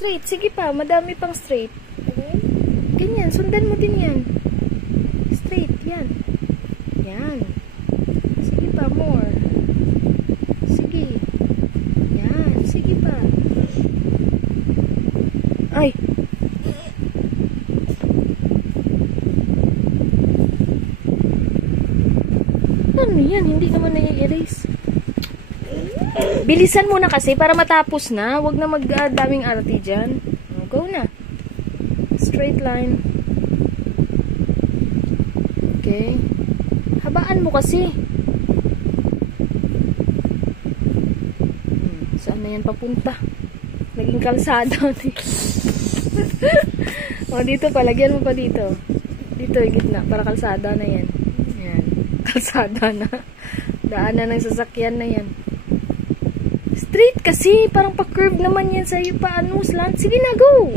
Straight. Sige pa. Madami pang straight. Ganyan. Sundan mo din yan. Straight. Yan. Yan. Sige pa. More. Sige. Yan. Sige pa. Ay. Ano yan? Hindi naman na-erase. Bilisan mo na kasi para matapos na. Huwag na mag-daming arati dyan. Go na. Straight line. Okay. Habaan mo kasi. Saan na yan papunta? Naging kalsada. O, dito pa. Lagyan mo pa dito. Dito, gitna. Para kalsada na yan. Yan. Kalsada na. Daanan ng sasakyan na yan. Straight kasi. Parang pa-curve naman yan sa'yo. Paano? Slant? Sige na, go!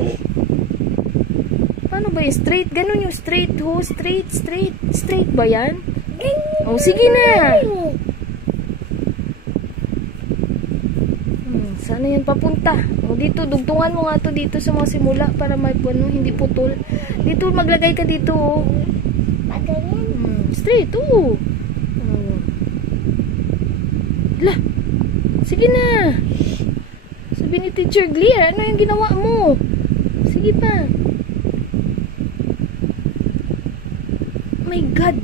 Paano ba yung straight? Ganun yung straight. Ho, straight, straight. Straight ba yan? O, sige na! Sana yan papunta. O, dito, dugtungan mo nga to dito sa mga simula para may hindi putol. Dito, maglagay ka dito. O. Straight, oo. Hala. Sige na. Sabi ni Teacher Gleer, ano yung ginawa mo? Sige pa. My God.